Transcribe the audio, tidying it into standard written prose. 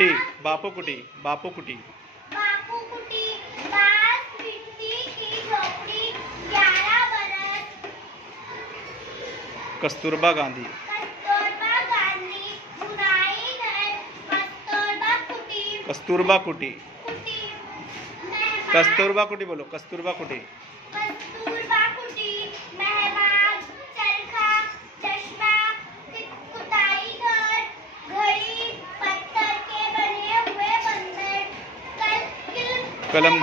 कुटी, बापू कुटी, बापू कुटी। बापू कुटी, बांस मिट्टी की झोपड़ी, 11 बरस। कस्तूरबा गांधी, कस्तूरबा गांधी, बुराई घर, कस्तूरबा कुटी, कस्तूरबा कुटी, कुटी, मेहमान, कस्तूरबा कुटी बोलो, कस्तूरबा कुटी। कस्तूरबा कुटी, मेहमान, चरखा, चश्मा, कुताई घर, घड़ी, पत्थर के बने हुए बंदर, कलम